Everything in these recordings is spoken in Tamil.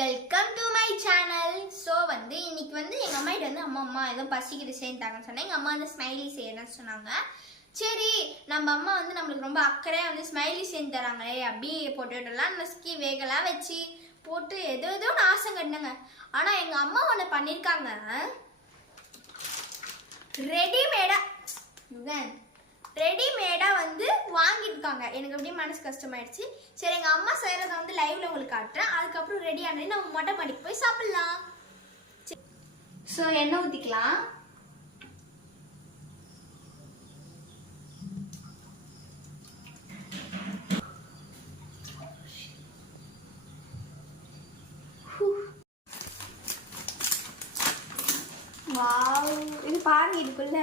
Welcome to my channel. So இன்னைக்கு எங்கள் அம்மாகிட்ட அம்மா ஏதோ பசிக்குது செய்தாங்கன்னு சொன்னேன். எங்கள் அம்மா ஸ்மைலி செய்யணும்னு சொன்னாங்க. சரி நம்ம அம்மா நம்மளுக்கு ரொம்ப அக்கறையாக ஸ்மைலி செஞ்சு தராங்களே அப்படி போட்டுவிடலாம் நசுக்கி வேகலாம் வச்சு போட்டு ஏதோ ஒன்று ஆசை கட்டினாங்க. ஆனால் எங்கள் அம்மா ஒன்று பண்ணியிருக்காங்க, ரெடிமேடா வாங்கியிருக்காங்க. எனக்கு அப்படியே மனசு கஷ்டமாயிடுச்சு. சரி எங்கள் அம்மா செய்கிறத லைவ்ல உங்களுக்கு காட்டுறேன். அதுக்கப்புறம் ரெடி ஆனது நம்ம மொட்டை மாடிக்கு போய் சாப்பிடலாம். ஸோ எண்ணெய் ஊற்றிக்கலாம். இது பாருங்க, இதுக்குள்ள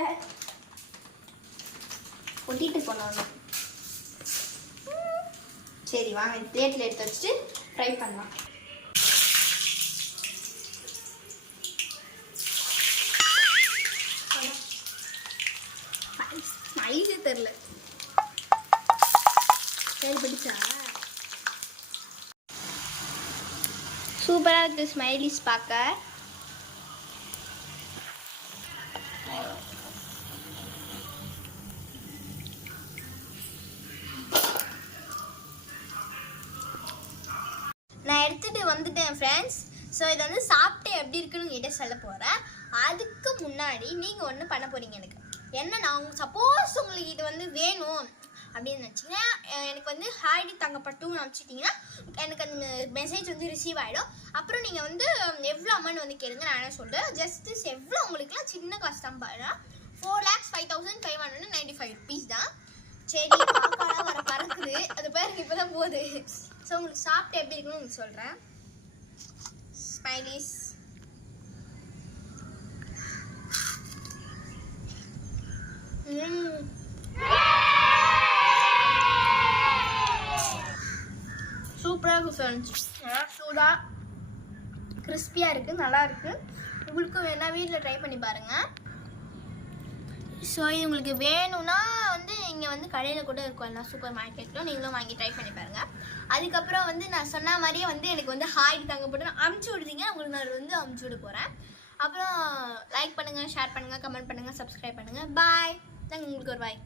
ஒட்டிட்டு போனோம். சரி வாங்க பிளேட்ல எடுத்து வச்சுட்டு ஃப்ரை பண்ணலாம். ஸ்மைலி தெரியல, பிடிச்சா சூப்பரா இருக்கு ஸ்மைலிஸ் பார்க்க. நான் எடுத்துட்டு வந்துட்டேன் ஃப்ரெண்ட்ஸ். ஸோ இதை சாப்பிட்டு எப்படி இருக்குன்னு உங்ககிட்ட சொல்ல போகிறேன். அதுக்கு முன்னாடி நீங்கள் ஒன்று பண்ண போகிறீங்க. எனக்கு என்னன்னா, சப்போஸ் உங்களுக்கு இது வேணும் அப்படின்னு நினச்சிங்கன்னா, எனக்கு ஹாய்டி தங்கப்பட்டுன்னு நினச்சிட்டிங்கன்னா எனக்கு அந்த மெசேஜ் ரிசீவ் ஆகிடும். அப்புறம் நீங்கள் எவ்வளோ அமௌண்ட் கேளுங்க, நான் என்ன சொல்கிறேன். ஜஸ்டிஸ் எவ்வளோ உங்களுக்குலாம் சின்ன காசு தான் பாருங்க, 4,05,595 rupees தான். சரி பாப்பாலாம் வர பறக்குது, அது பேருக்கு இப்போ தான் போகுது. ஸோ உங்களுக்கு சாப்பிட்டு எப்படி இருக்குன்னு உங்களுக்கு சொல்கிறேன். ஸ்மைலிஸ் சூப்பராக இருக்கும் ஃப்ரெண்ட்ஸ். சூடாக கிறிஸ்பியாக இருக்குது, நல்லா இருக்குது. உங்களுக்கும் வேணால் வீட்டில் ட்ரை பண்ணி பாருங்கள். ஸோ இது உங்களுக்கு வேணும்னா இங்கே கடையில் கூட இருக்கும், எல்லாம் சூப்பர் மார்க்கெட்டில் நீங்களும் வாங்கி ட்ரை பண்ணி பாருங்கள். அதுக்கப்புறம் நான் சொன்ன மாதிரியே எனக்கு ஹாய்டி தங்கப்பட்டு அமுச்சு விடுறீங்க. உங்களுக்கு நான் அமுச்சு விட போகிறேன். அப்புறம் லைக் பண்ணுங்கள், ஷேர் பண்ணுங்கள், கமெண்ட் பண்ணுங்கள், சப்ஸ்கிரைப் பண்ணுங்கள். பாய். நாங்கள் உங்களுக்கு ஒரு பாய்.